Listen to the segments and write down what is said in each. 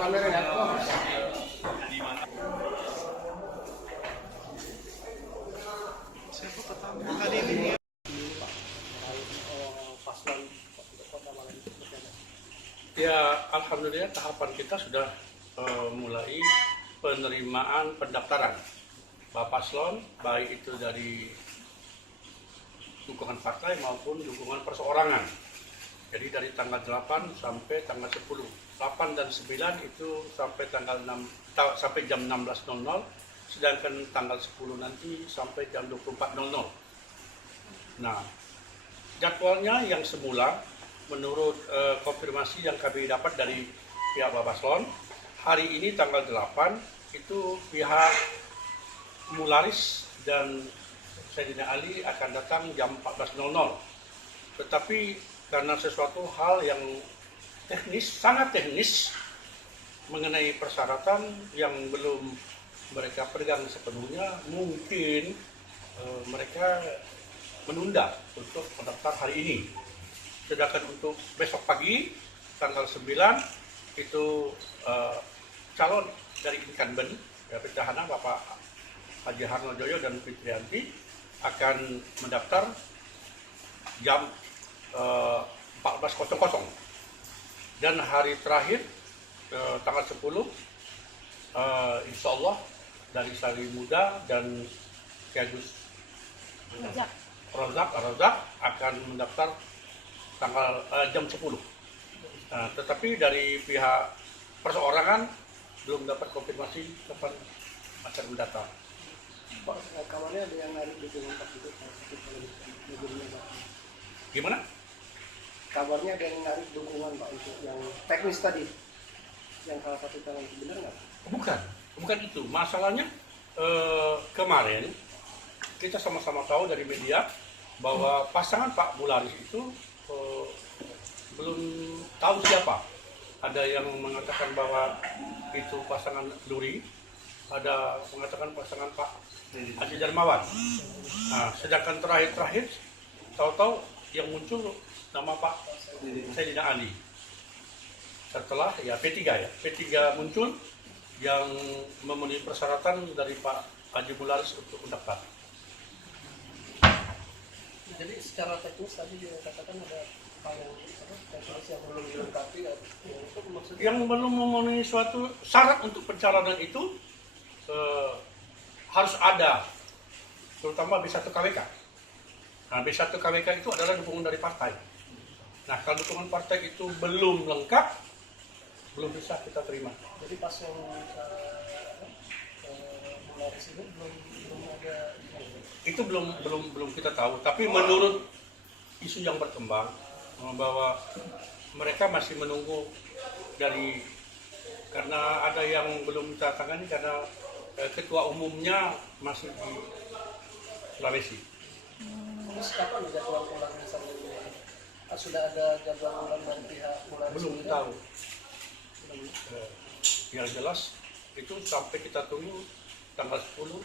kamera ya. Siapa pertama kali ini? Ya, alhamdulillah tahapan kita sudah mulai penerimaan pendaftaran Paslon, baik itu dari dukungan partai maupun dukungan perseorangan. Jadi dari tanggal 8 sampai tanggal 10. 8 dan 9 itu sampai tanggal 6 sampai jam 16.00, sedangkan tanggal 10 nanti sampai jam 24.00. Nah, jadwalnya yang semula menurut konfirmasi yang kami dapat dari pihak Paslon, hari ini tanggal 8 itu pihak Mularis dan Sayyidina Ali akan datang jam 14.00. Tetapi karena sesuatu hal yang teknis, sangat teknis mengenai persyaratan yang belum mereka pegang sepenuhnya, mungkin mereka menunda untuk mendaftar hari ini. Sedangkan untuk besok pagi, tanggal 9, itu calon dari incumbent, ya, petahana Bapak Haji Harnojoyo dan Fitrianti akan mendaftar jam 14.00. Dan hari terakhir, tanggal 10, insya Allah dari Sari Muda dan Kiagus Rozak akan mendaftar tanggal jam 10. Tetapi dari pihak perseorangan belum dapat konfirmasi kapan akan mendaftar. Pak, kabarnya ada yang narik dukungan Pak itu. Gimana? Kabarnya ada yang narik dukungan Pak itu yang teknis tadi. Yang salah satu calon benar nggak? Bukan itu. Masalahnya kemarin kita sama-sama tahu dari media bahwa pasangan Pak Mularis itu belum tahu siapa. Ada yang mengatakan bahwa itu pasangan Duri, ada mengatakan pasangan Pak Haji Darmawan. Nah, sedangkan terakhir tahu-tahu yang muncul nama Pak Sayyidina Ali. Setelah P3 muncul yang memenuhi persyaratan dari Pak Haji Mularis untuk mendaftar. Jadi secara teknis tadi dikatakan ada hal yang belum dilengkapi yang belum memenuhi suatu syarat untuk pencalonan itu harus ada, terutama B1 KWK. Nah, B1 KWK itu adalah dukungan dari partai. Nah, kalau dukungan partai itu belum lengkap, belum bisa kita terima. Jadi pas yang Mularis itu belum ada. Itu belum kita tahu, tapi menurut isu yang berkembang bahwa mereka masih menunggu karena ada yang belum ditandatangani karena ketua umumnya masih di Sulawesi. Terus kapan jadwal ulang misalnya? Sudah ada jadwal ulang dari pihak Mularis? Belum tahu. Yang jelas itu sampai kita tunggu tanggal 10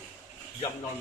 jam 00.